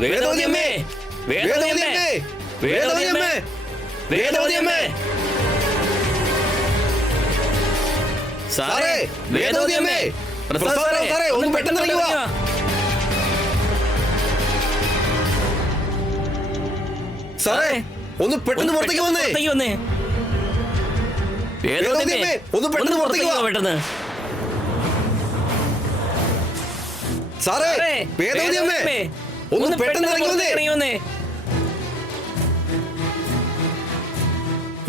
വേദവതിയമ്മേ, വേദവതിയമ്മേ, വേദവതിയമ്മേ, വേദവതിയമ്മേ. സാറേ, വേദവതിയമ്മേ, സാറേ, ഒന്ന് പെട്ടെന്ന് ഇറങ്ങി വാ. സാറേ, ഒന്ന് പെട്ടെന്ന് പുറത്തേക്ക് വന്നേ. വേദവതിയമ്മേ, ഒന്ന് പെട്ടെന്ന് പുറത്തേക്ക് വാ. പെട്ടെന്ന്. സാറേ, വേദവതിയമ്മേ, ഒന്ന് പെട്ടെന്ന് ഇറങ്ങി വന്നേ.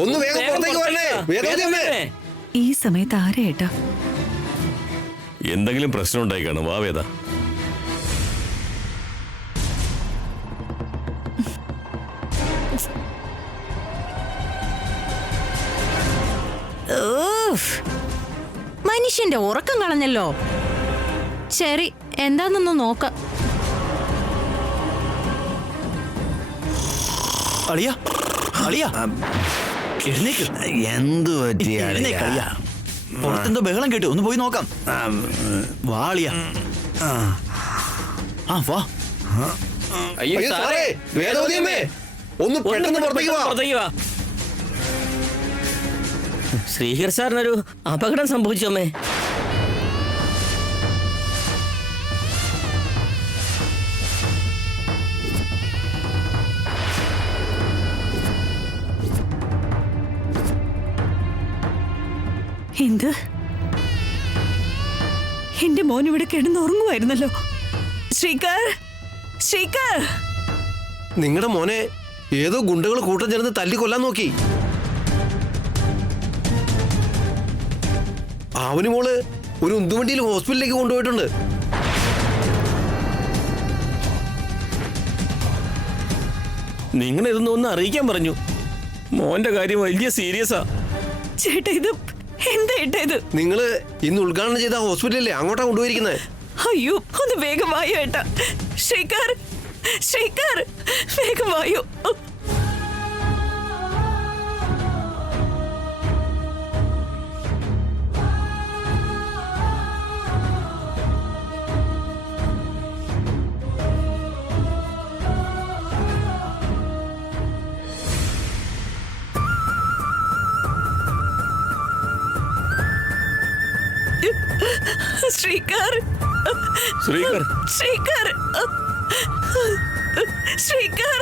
ഒന്ന് വേഗം പുറത്തേക്ക് വരണേ. വേദവതിയമ്മേ. ഈ സമയത്ത് ആരാ ഏട്ടാ? എന്തെങ്കിലും പ്രശ്നം ഉണ്ടായി കാണും. വാ വേദ. മനുഷ്യന്റെ ഉറക്കം കളഞ്ഞല്ലോ. ശരി, എന്താന്നൊന്ന് നോക്കാം. അളിയാ, അളിയാ, എഴുന്നേക്ക്. എന്തു പറ്റി? പുറത്തെന്തോ ബഹളം കേട്ടു, ഒന്ന് പോയി നോക്കാം. വാ അളിയാ. വാ. അയ്യോ സാറേ, വേദവതിയമ്മേ, ഒന്ന് പെട്ടെന്ന് പുറത്തേക്ക് വാ. ശ്രീഹർ സാറിനൊരു അപകടം സംഭവിച്ചു അമ്മേ. എന്ത്? എന്റെ മോൻ ഇവിടെ കിടന്നുറങ്ങുമായിരുന്നല്ലോ. ശ്രീകർ, ശ്രീകർ, നിങ്ങളുടെ മോനെ ഏതോ ഗുണ്ടകൾ കൂട്ടം ചേർന്ന് തല്ലിക്കൊല്ലാൻ നോക്കി. അവന് മോള് ഒരു ഉന്തുവണ്ടിയിൽ ഹോസ്പിറ്റലിലേക്ക് കൊണ്ടുപോയിട്ടുണ്ട്. നിങ്ങൾ ഇതൊന്നും ഒന്ന് അറിയിക്കാൻ പറഞ്ഞു. മോന്റെ കാര്യം വലിയ സീരിയസാ. ചേട്ടാ, ഇത് എന്താ ഏട്ടാ ഇത്? നിങ്ങള് ഇന്ന് ഉദ്ഘാടനം ചെയ്ത ഹോസ്പിറ്റലിലെ അങ്ങോട്ടാ കൊണ്ടുപോയിരിക്കുന്നത്. അയ്യോ, ഒന്ന് വേഗം വായോ ഏട്ടാ. ശ്രീകർ, ശ്രീകർ, വേഗം വായോ. ശ്രീകർ, ശ്രീകർ, ശ്രീകർ, ശ്രീകർ,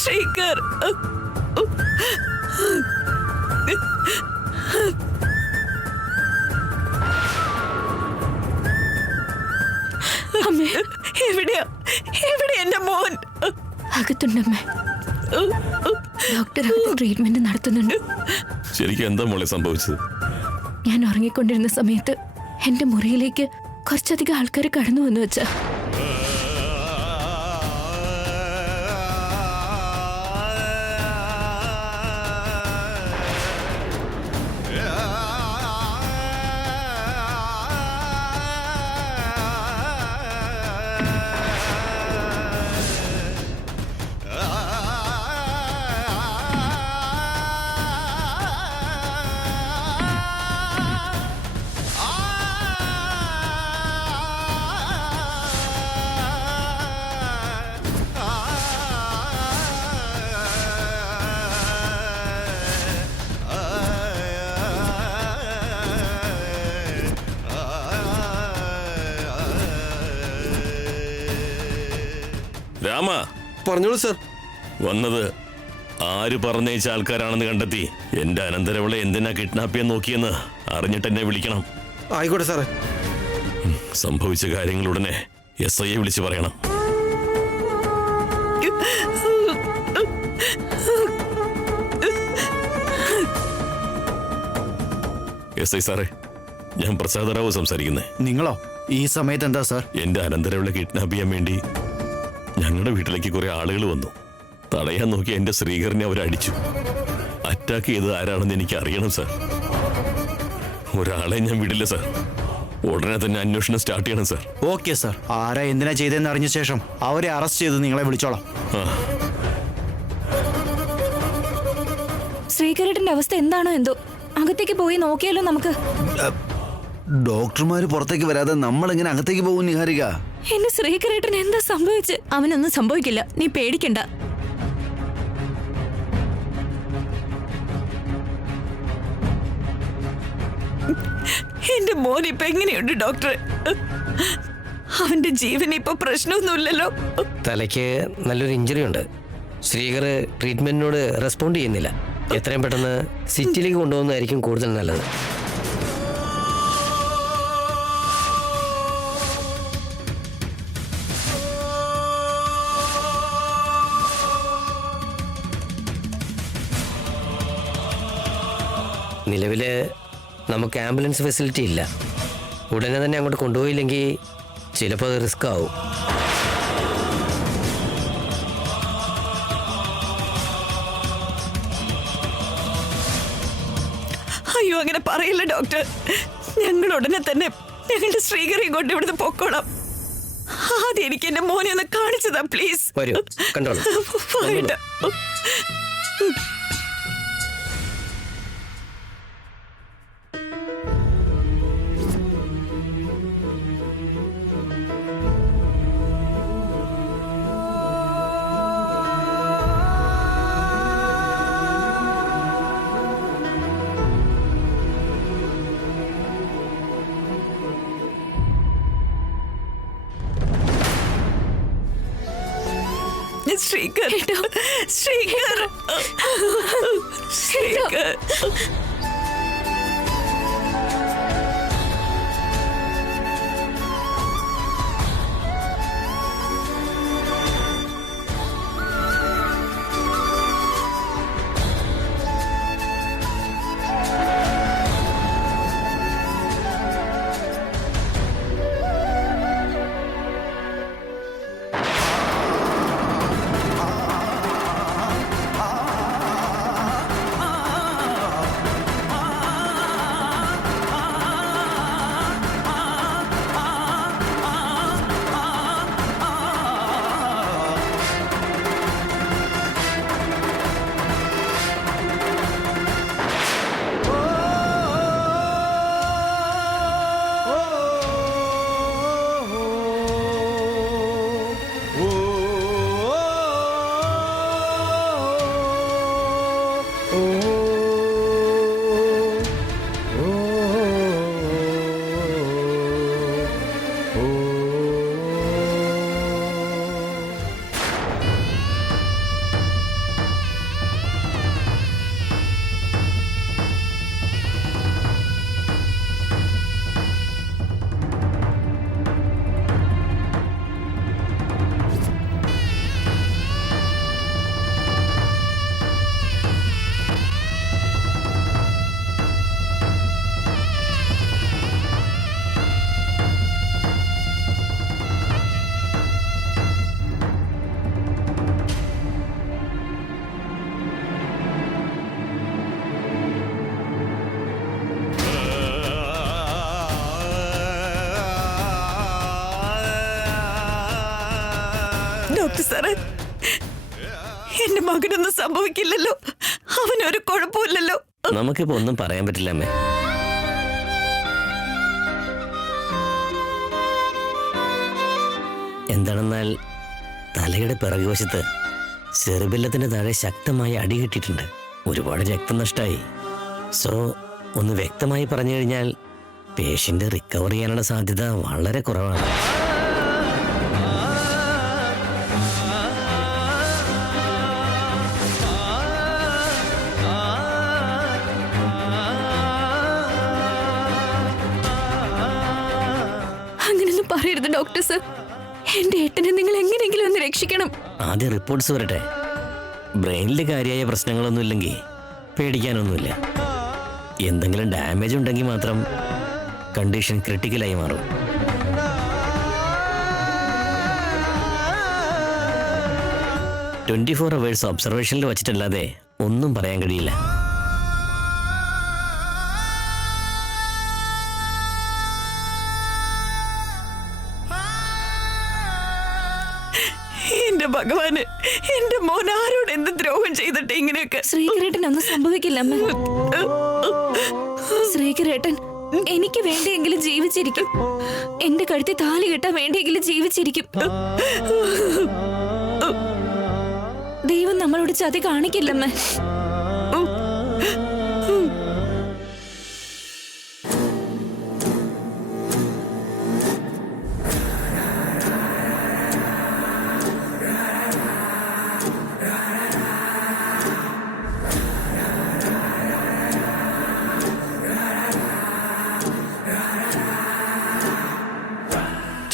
ശ്രീകർ. അമ്മേ, എവിടെയാ എന്റെ മോൻ? അകത്തുണ്ടമ്മേ. ഡോക്ടർ അകത്ത് ട്രീറ്റ്മെന്റ് നടത്തുന്നുണ്ട്. ശരിക്കും എന്താ മോളെ സംഭവിച്ചത്? ഞാൻ ഉറങ്ങിക്കൊണ്ടിരുന്ന സമയത്ത് എന്റെ മുറിയിലേക്ക് കുറച്ചധികം ആൾക്കാർ കടന്നു വന്നു വെച്ചാ. രാമ, പറഞ്ഞോളൂ സർ. വന്നത് ആര് പറഞ്ഞയച്ച ആൾക്കാരാണെന്ന് കണ്ടെത്തി എന്റെ അനന്തരവളെ എന്തിനാ കിഡ്നാപ്പ് ചെയ്യാൻ നോക്കിയെന്ന് അറിഞ്ഞിട്ട് എന്നെ വിളിക്കണം. ആയിക്കോട്ടെ സാറേ. സംഭവിച്ച കാര്യങ്ങൾ ഉടനെ SIയെ വിളിച്ച് പറയണം. SI സാറേ, ഞാൻ പ്രസാദ് റാവു സംസാരിക്കുന്നേ. നിങ്ങളോ? ഈ സമയത്ത് എന്താ സാർ? എന്റെ അനന്തരവളെ കിഡ്നാപ്പ് ചെയ്യാൻ വേണ്ടി ഞങ്ങളുടെ വീട്ടിലേക്ക് കുറെ ആളുകൾ വന്നു. തടയാൻ നോക്കി എന്റെ ശ്രീകരനെ അവരടിച്ചു. അറ്റാക്ക് ചെയ്തത് ആരാണെന്ന് എനിക്ക് അറിയണം സാർ. ഒരാളെ ഞാൻ വിടില്ല സാർ. ഉടനെ തന്നെ അന്വേഷണം സ്റ്റാർട്ട് ചെയ്യണം സാർ. Okay sir. ആരാ എന്തിനാ ചെയ്തതെന്ന് അറിഞ്ഞ ശേഷം അവരെ അറസ്റ്റ് ചെയ്ത് നിങ്ങളെ വിളിച്ചോളാം. ശ്രീകരേട്ടന്റെ അവസ്ഥ എന്താണോ എന്തോ. അകത്തേക്ക് പോയി നോക്കിയാലോ നമുക്ക്? ഡോക്ടർമാര് പുറത്തേക്ക് വരാതെ നമ്മൾ എങ്ങനെ അകത്തേക്ക് പോകും നിഹാരിക? എന്റെ ശ്രീകരേട്ടൻ എന്താ സംഭവിച്ച്? അവനൊന്നും സംഭവിക്കില്ല, നീ പേടിക്കണ്ട. എന്റെ മോൻ ഇപ്പൊ എങ്ങനെയുണ്ട് ഡോക്ടർ? അവന്റെ ജീവൻ ഇപ്പൊ പ്രശ്നമൊന്നുമില്ലല്ലോ. തലയ്ക്ക് നല്ലൊരു ഇഞ്ചുറി ഉണ്ട്. ശ്രീകർ ട്രീറ്റ്മെന്റിനോട് റെസ്പോണ്ട് ചെയ്യുന്നില്ല. എത്രയും പെട്ടെന്ന് സിറ്റിയിലേക്ക് കൊണ്ടുപോകുന്നതായിരിക്കും കൂടുതൽ നല്ലത്. നിലവില് നമുക്ക് ആംബുലൻസ് ഫെസിലിറ്റി ഇല്ല. ഉടനെ തന്നെ അങ്ങോട്ട് കൊണ്ടുപോയില്ലെങ്കിൽ ചിലപ്പോൾ അത് റിസ്ക് ആവും. അയ്യോ, അങ്ങനെ പറയില്ല ഡോക്ടർ. ഞങ്ങൾ ഉടനെ തന്നെ ഞങ്ങളുടെ ശ്രീകരയും കൊണ്ട് ഇവിടുന്ന് പൊക്കോളാം. ആദ്യം എനിക്ക് എന്റെ മോനെ ഒന്ന് കാണിച്ചതാ പ്ലീസ്. വരൂ, കണ്ടോളൂ. പോയിട്ട്. ശ്രീകർ, ശ്രീകർ, ശ്രീകർ. ഡോക്ടർ സാറേ, എന്റെ മകനൊന്നും സംഭവിക്കില്ലല്ലോ? അവനൊരു കുഴപ്പമില്ലല്ലോ? നമുക്കിപ്പോ ഒന്നും പറയാൻ പറ്റില്ല അമ്മേ. എന്താണെന്നാൽ തലയുടെ പിറകുവശത്ത് സെറിബെല്ലത്തിന്റെ താഴെ ശക്തമായ അടി കിട്ടിയിട്ടുണ്ട്. ഒരുപാട് രക്തം നഷ്ടമായി. സോ ഒന്ന് വ്യക്തമായി പറഞ്ഞു കഴിഞ്ഞാൽ പേഷ്യന്റ് റിക്കവർ ചെയ്യാനുള്ള സാധ്യത വളരെ കുറവാണ്. അങ്ങനെയൊന്നും പറയരുത് ഡോക്ടർ സർ. എന്റെ ഏട്ടനെ നിങ്ങൾ എങ്ങനെയെങ്കിലും ഒന്ന് രക്ഷിക്കണം. ആദ്യം റിപ്പോർട്ട്സ് വരട്ടെ. ബ്രെയിനിൽ കാര്യമായ പ്രശ്നങ്ങളൊന്നും ഇല്ലെങ്കിൽ പേടിക്കാനൊന്നുമില്ല. എന്തെങ്കിലും ഡാമേജ് ഉണ്ടെങ്കിൽ മാത്രം കണ്ടീഷൻ ക്രിട്ടിക്കലായി മാറും. ട്വന്റി 4 hours ഒബ്സർവേഷനിൽ വച്ചിട്ടല്ലാതെ ഒന്നും പറയാൻ കഴിയില്ല. എന്റെ ഭഗവാന്, എന്റെ മോൻ ആരോട് എന്ത് ദ്രോഹം ചെയ്തിട്ട് ഇങ്ങനെയൊക്കെ? ശ്രീകരേട്ടൻ ഒന്നും സംഭവിക്കില്ല അമ്മ. ശ്രീകരേട്ടൻ എനിക്ക് വേണ്ടിയെങ്കിലും ജീവിച്ചിരിക്കും. എന്റെ കഴുത്തിൽ താലി കെട്ടാൻ വേണ്ടിയെങ്കിലും ജീവിച്ചിരിക്കും. ദൈവം നമ്മളോട് ചതി കാണിക്കില്ലമ്മേ.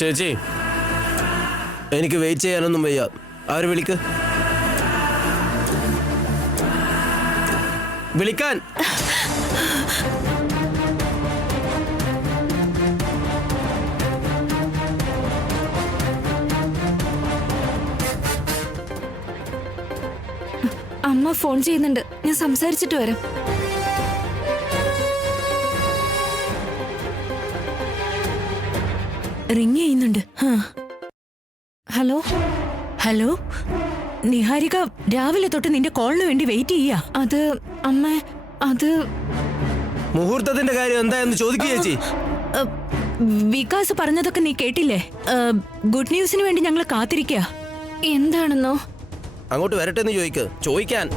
ചേച്ചി, എനിക്ക് വെയിറ്റ് ചെയ്യാനൊന്നും വയ്യ. അവര് വിളിക്കാൻ. അമ്മ ഫോൺ ചെയ്യുന്നുണ്ട്, ഞാൻ സംസാരിച്ചിട്ട് വരാം. റിങ് ചെയ്യുന്നുണ്ട്. ഹലോ ഹലോ, നിഹാരിക രാവിലെ തൊട്ട് നിന്റെ കോളിന് വേണ്ടി വെയിറ്റ് ചെയ്യാ. അത് അമ്മ, അത് മുഹൂർത്തത്തിന്റെ കാര്യം എന്തായെന്ന് ചോദിക്കുക ചേച്ചി. വികാസ് പറഞ്ഞതൊക്കെ നീ കേട്ടില്ലേ? ഗുഡ് ന്യൂസിന് വേണ്ടി ഞങ്ങൾ കാത്തിരിക്കുക. എന്താണെന്നോ? അങ്ങോട്ട് വരട്ടെ എന്ന് ചോദിക്കാൻ.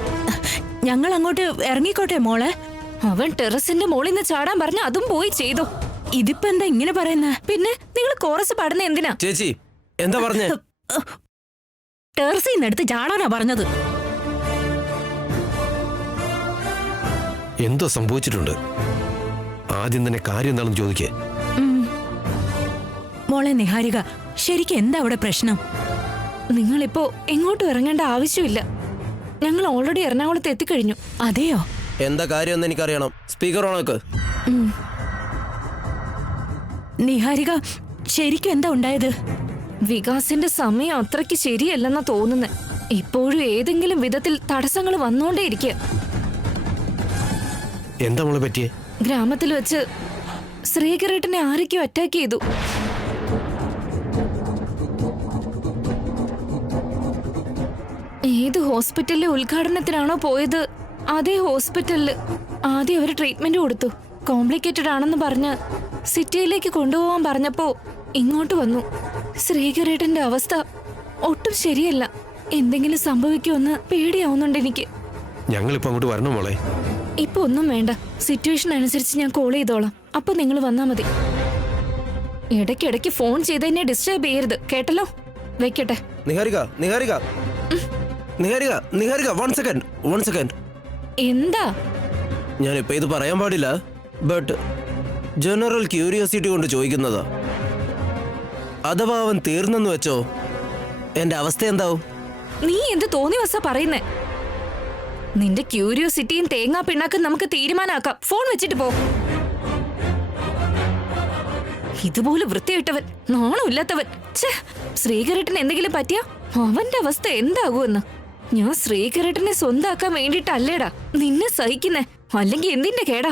ഞങ്ങൾ അങ്ങോട്ട് ഇറങ്ങിക്കോട്ടെ മോളെ. അവൻ ടെറസിന്റെ മുകളിൽ നിന്ന് ചാടാൻ പറഞ്ഞ അതും പോയി ചെയ്തു. ഇതിപ്പോ എന്താ ഇങ്ങനെ പറയുന്നേ? പിന്നെ നിങ്ങൾ കോറസ് പാടുന്ന എന്തിനാ? ചേച്ചി എന്താ പറഞ്ഞേ? ടെറസിൽ നിന്ന് എടുത്ത് ചാടാനാ പറഞ്ഞത്. എന്തോ സംഭവിച്ചിട്ടുണ്ട്. ആദ്യം തന്നെ കാര്യം എന്താണെന്ന് ചോദിക്കേ. മോളെ നിഹാരിക, ശരിക്കും എന്താ അവിടെ പ്രശ്നം? നിങ്ങളിപ്പോ എങ്ങോട്ടും ഇറങ്ങേണ്ട ആവശ്യമില്ല. ഞങ്ങൾ ഓൾറെഡി എറണാകുളത്ത് എത്തിക്കഴിഞ്ഞു. അതെയോ? എന്താ കാര്യം എന്ന് എനിക്കറിയണം. സ്പീക്കർ ഓണാക്ക്. നിഹാരിക, ശരിക്കും എന്താ ഉണ്ടായത്? വികാസിന്റെ സമയം അത്രയ്ക്ക് ശരിയല്ലെന്നാ തോന്നുന്നത്. ഇപ്പോഴും ഏതെങ്കിലും വിധത്തിൽ തടസ്സങ്ങൾ വന്നുകൊണ്ടേയിരിക്കുക. എന്താ മോളെ പറ്റിയേ? ഗ്രാമത്തിൽ വെച്ച് ശ്രീകരേട്ടനെ ആരൊക്കെയോ അറ്റാക്ക് ചെയ്തു. ഏത് ഹോസ്പിറ്റലിലെ ഉദ്ഘാടനത്തിനാണോ പോയത്, അതേ ഹോസ്പിറ്റലില് ആദ്യം അവർ ട്രീറ്റ്മെന്റ് കൊടുത്തു. കോംപ്ലിക്കേറ്റഡ് ആണെന്ന് പറഞ്ഞ് സിറ്റിയിലേക്ക് കൊണ്ടുപോകാൻ പറഞ്ഞപ്പോ ഇങ്ങോട്ട് വന്നു. ശ്രീകരേട്ടന്റെ അവസ്ഥ ഒട്ടും ശരിയല്ല. എന്തെങ്കിലും സംഭവിക്കുമെന്ന് പേടിയാവുന്നുണ്ട് എനിക്ക്. ഞങ്ങളിപ്പോ അങ്ങോട്ട് വരണോ മോളെ? ഇപ്പൊ ഒന്നും വേണ്ട. സിറ്റുവേഷൻ അനുസരിച്ച് ഞാൻ കോൾ ചെയ്തോളാം. അപ്പൊ നിങ്ങൾ വന്നാ മതി. ഇടയ്ക്കിടയ്ക്ക് ഫോൺ ചെയ്ത് എന്നെ ഡിസ്റ്റർബ് ചെയ്യരുത്, കേട്ടല്ലോ? വെക്കട്ടെ. Niharika, one second. എന്താ? ഞാനിപ്പോ ഇത് പറയാൻ പാടില്ല, ബട്ട് ജനറൽ ക്യൂരിയോസിറ്റി കൊണ്ട് ചോദിക്കുന്നതാ. അഥവാ അവൻ തീർന്നെന്ന് വെച്ചോ, എന്റെ അവസ്ഥ എന്താവും? നീ എന്ത് തോന്നി വസാ പറയുന്നേ? നിന്റെ ക്യൂരിയോസിറ്റിയും തേങ്ങാ പിണ്ണാക്കും നമുക്ക് തീരുമാനാക്കാം. ഫോൺ വെച്ചിട്ട് പോ. ഇതുപോലെ വൃത്തിയിട്ടവൻ, നാണമില്ലാത്തവൻ. ശ്രീകരേട്ടന് എന്തെങ്കിലും പറ്റിയാ അവന്റെ അവസ്ഥ എന്താകുമെന്ന്. ഞാൻ ശ്രീകരേട്ടനെ സ്വന്താക്കാൻ വേണ്ടിട്ടല്ലേടാ നിന്നെ സഹിക്കുന്നേ. അല്ലെങ്കിൽ എന്തിന്റെ കേടാ?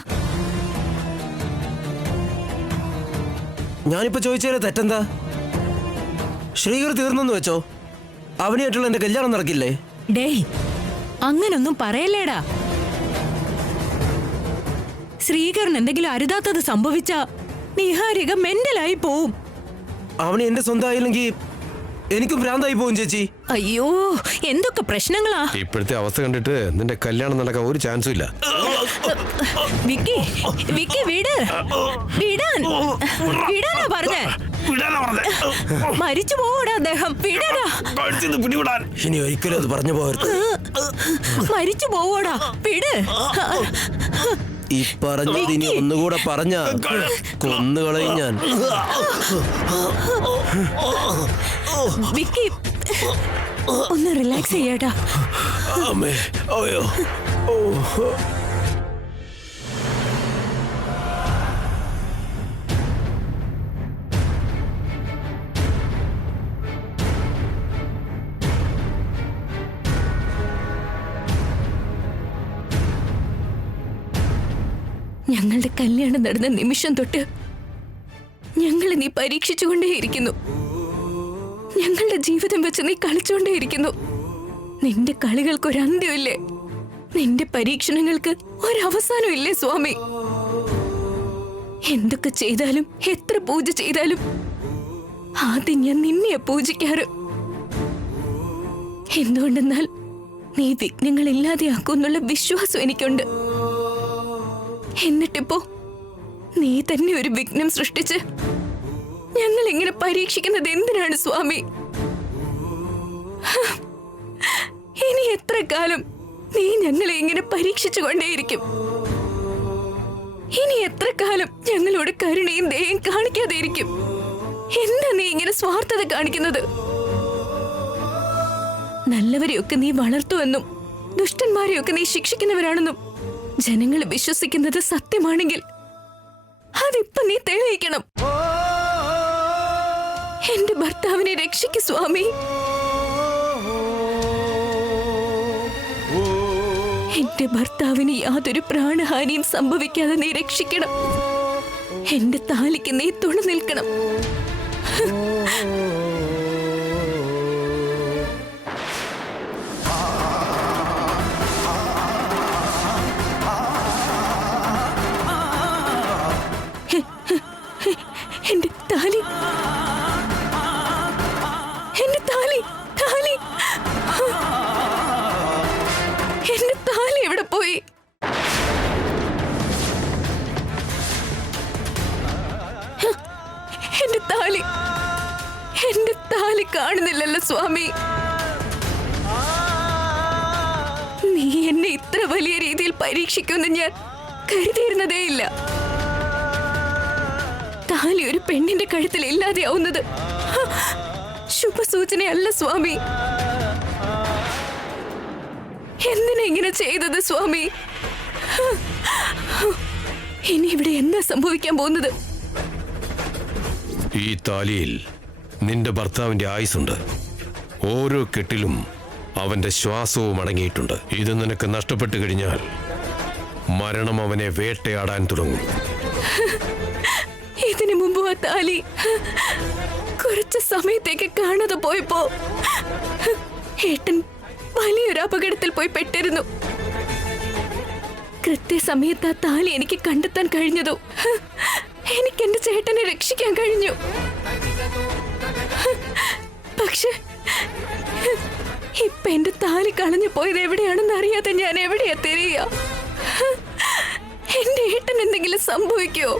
ഞാനിപ്പോ ചോദിച്ചതിന് തെറ്റെന്താ? ശ്രീകർ തീർന്നെന്ന് വെച്ചോ, അവനായിട്ടുള്ള എന്റെ കല്യാണം നടക്കില്ലേ? ഡേയ്, അങ്ങനൊന്നും പറയല്ലേടാ. ശ്രീകരൻ എന്തെങ്കിലും അരുതാത്തത് സംഭവിച്ച നിഹാരിക മെന്റലായി പോവും. അവന് എന്റെ സ്വന്തമായില്ലെങ്കിൽ എനിക്കും ഭ്രാന്തായി പോകും ചേച്ചി. അയ്യോ, എന്തൊക്കെ പ്രശ്നങ്ങളാ. ഇപ്പോഴത്തെ അവസ്ഥ കണ്ടിട്ട് നിന്റെ കല്യാണം നടക്കാൻ ഒരു ചാൻസും ഇല്ല. വിക്കി വിടാനാ പറഞ്ഞേ. മരിച്ചു പോവൂടാ അദ്ദേഹം. വിടാനാ. ഇനി ഒരിക്കലും അത് പറഞ്ഞു പോകരുത്. മരിച്ചു പോവൂടാ. വിട്. ഈ പറഞ്ഞത് ഇനി ഒന്നുകൂടെ പറഞ്ഞ കൊന്നുകളയും ഞാൻ. വിക്കി, ഒന്ന് റിലാക്സ് ചെയ്യട്ടാ. ഞങ്ങളുടെ കല്യാണം നടന്ന നിമിഷം തൊട്ട് ഞങ്ങൾ നീ പരീക്ഷിച്ചുകൊണ്ടേയിരിക്കുന്നു. ഞങ്ങളുടെ ജീവിതം വെച്ച് നീ കളിച്ചുകൊണ്ടേയിരിക്കുന്നു. നിന്റെ കളികൾക്കൊരന്ത്യമില്ലേ? നിന്റെ പരീക്ഷണങ്ങൾക്ക് ഒരവസാനം ഇല്ലേ സ്വാമി? എന്തൊക്കെ ചെയ്താലും എത്ര പൂജ ചെയ്താലും ആദ്യം ഞാൻ നിന്നെയാ പൂജിക്കാറ്. എന്തുകൊണ്ടെന്നാൽ നീ വിഘ്നങ്ങൾ ഇല്ലാതെയാക്കുന്നുള്ള വിശ്വാസം എനിക്കുണ്ട്. എന്നിട്ടിപ്പോ നീ തന്നെ ഒരു വിഘ്നം സൃഷ്ടിച്ച് ഞങ്ങൾ ഇങ്ങനെ പരീക്ഷിക്കുന്നത് എന്തിനാണ് സ്വാമി? ഇനി എത്ര കാലം നീ ഞങ്ങളെ ഇങ്ങനെ പരീക്ഷിച്ചു കൊണ്ടേയിരിക്കും? ഇനി എത്ര കാലം ഞങ്ങളോട് കരുണയും ദയയും കാണിക്കാതെ ഇരിക്കും? എന്താ നീ ഇങ്ങനെ സ്വാർത്ഥത കാണിക്കുന്നത്? നല്ലവരെയൊക്കെ നീ വളർത്തുമെന്നും ദുഷ്ടന്മാരെയൊക്കെ നീ ശിക്ഷിക്കുന്നവരാണെന്നും ജനങ്ങൾ വിശ്വസിക്കുന്നത് സത്യമാണെങ്കിൽ അതിപ്പോ നീ തെളിയിക്കണം. എന്റെ ഭർത്താവിനെ രക്ഷിക്കു സ്വാമി. എന്റെ ഭർത്താവിന് യാതൊരു പ്രാണഹാനിയും സംഭവിക്കാതെ നീ രക്ഷിക്കണം. എന്റെ താലിക്ക് നീ തുണ നിൽക്കണം. എന്റെ താലി, എന്റെ താലി, താലി, എന്റെ താലി എവിടെ പോയി? എന്റെ താലി, എന്റെ താലി കാണുന്നില്ലല്ലോ സ്വാമി. നീ എന്നെ ഇത്ര വലിയ രീതിയിൽ പരീക്ഷിക്കുമെന്ന് ഞാൻ കരുതിയിരുന്നതേയില്ല. താലി ഒരു പെണ്ണിന്റെ കഴുത്തിൽ ഇല്ലാതെയാവുന്നത് ശുഭസൂചനയല്ല സ്വാമി. എന്തിനാ ഇങ്ങനെ ചെയ്തത് സ്വാമി? ഇനി ഇവിടെ എന്താ സംഭവിക്കാൻ പോകുന്നത്? ഈ താലിയിൽ നിന്റെ ഭർത്താവിന്റെ ആയുസ്സുണ്ട്. ഓരോ കെട്ടിലും അവന്റെ ശ്വാസവും അടങ്ങിയിട്ടുണ്ട്. ഇത് നിനക്ക് നഷ്ടപ്പെട്ടു കഴിഞ്ഞാൽ മരണം അവനെ വേട്ടയാടാൻ തുടങ്ങും. ഇതിനു മുമ്പ് ആ താലി കുറച്ച് സമയത്തേക്ക് കാണാതെ പോയപ്പോ ഏട്ടൻ വലിയൊരു അപകടത്തിൽ പോയി പെട്ടിരുന്നു. കൃത്യസമയത്ത് ആ താലി എനിക്ക് കണ്ടെത്താൻ കഴിഞ്ഞതോ എനിക്ക് എന്റെ ചേട്ടനെ രക്ഷിക്കാൻ കഴിഞ്ഞു. പക്ഷെ ഇപ്പൊ എന്റെ താലി കളഞ്ഞു പോയത് എവിടെയാണെന്ന് അറിയാതെ ഞാൻ എവിടെയാ തിരിയുക? എന്റെ ഏട്ടൻ എന്തെങ്കിലും സംഭവിക്കോ?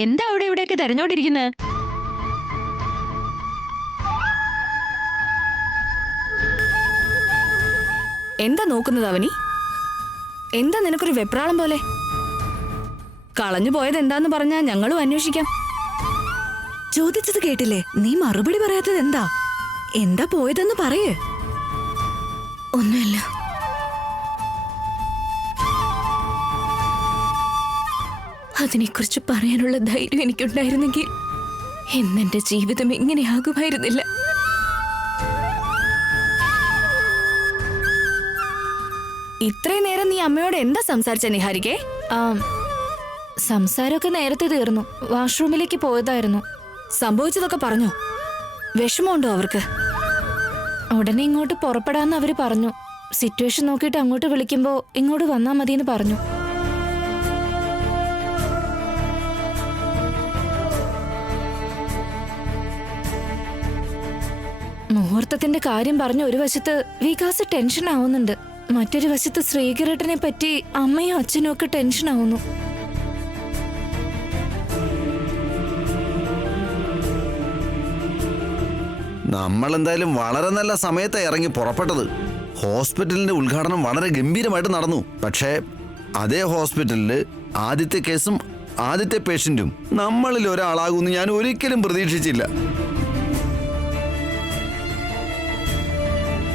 എന്താ അവിടെ ഇവിടെയൊക്കെ തെരഞ്ഞോണ്ടിരിക്കുന്നത്? എന്താ നോക്കുന്നത് അവനി? എന്താ നിനക്കൊരു വെപ്രാളം പോലെ? കളഞ്ഞു പോയത് എന്താന്ന് പറഞ്ഞാ ഞങ്ങളും അന്വേഷിക്കാം. ചോദിച്ചത് കേട്ടില്ലേ? നീ മറുപടി പറയാത്തത് എന്താ? എന്താ പോയതെന്ന് പറയേ. ഒന്നുമില്ല. അതിനെക്കുറിച്ച് പറയാനുള്ള ധൈര്യം എനിക്കുണ്ടായിരുന്നെങ്കിൽ എന്നെന്റെ ജീവിതം എങ്ങനെയാകുമായിരുന്നില്ല. ഇത്രയും നേരം നീ അമ്മയോട് എന്താ സംസാരിച്ച നിഹാരികേ? സംസാരമൊക്കെ നേരത്തെ തീർന്നു. വാഷ്റൂമിലേക്ക് പോയതായിരുന്നു. സംഭവിച്ചതൊക്കെ പറഞ്ഞോ? വിഷമമുണ്ടോ അവർക്ക്? ഉടനെ ഇങ്ങോട്ട് പുറപ്പെടാന്ന് അവര് പറഞ്ഞു. സിറ്റുവേഷൻ നോക്കിയിട്ട് അങ്ങോട്ട് വിളിക്കുമ്പോ ഇങ്ങോട്ട് വന്നാ മതിയെന്ന് പറഞ്ഞു. മുഹൂർത്തത്തിന്റെ കാര്യം പറഞ്ഞ ഒരു വശത്ത് വികാസ് ടെൻഷൻ ആവുന്നുണ്ട്, മറ്റൊരു വശത്ത് ശ്രീകരേട്ടനെ പറ്റി അമ്മയും അച്ഛനും ഒക്കെ ടെൻഷൻ ആവുന്നു. നമ്മൾ എന്തായാലും വളരെ നല്ല സമയത്ത് ഇറങ്ങി പുറപ്പെട്ടത്. ഹോസ്പിറ്റലിന്റെ ഉദ്ഘാടനം വളരെ ഗംഭീരമായിട്ട് നടന്നു. പക്ഷേ അതേ ഹോസ്പിറ്റലിൽ ആദ്യത്തെ കേസും ആദ്യത്തെ പേഷ്യന്റും നമ്മളിൽ ഒരാളാകുമെന്ന് ഞാൻ ഒരിക്കലും പ്രതീക്ഷിച്ചില്ല.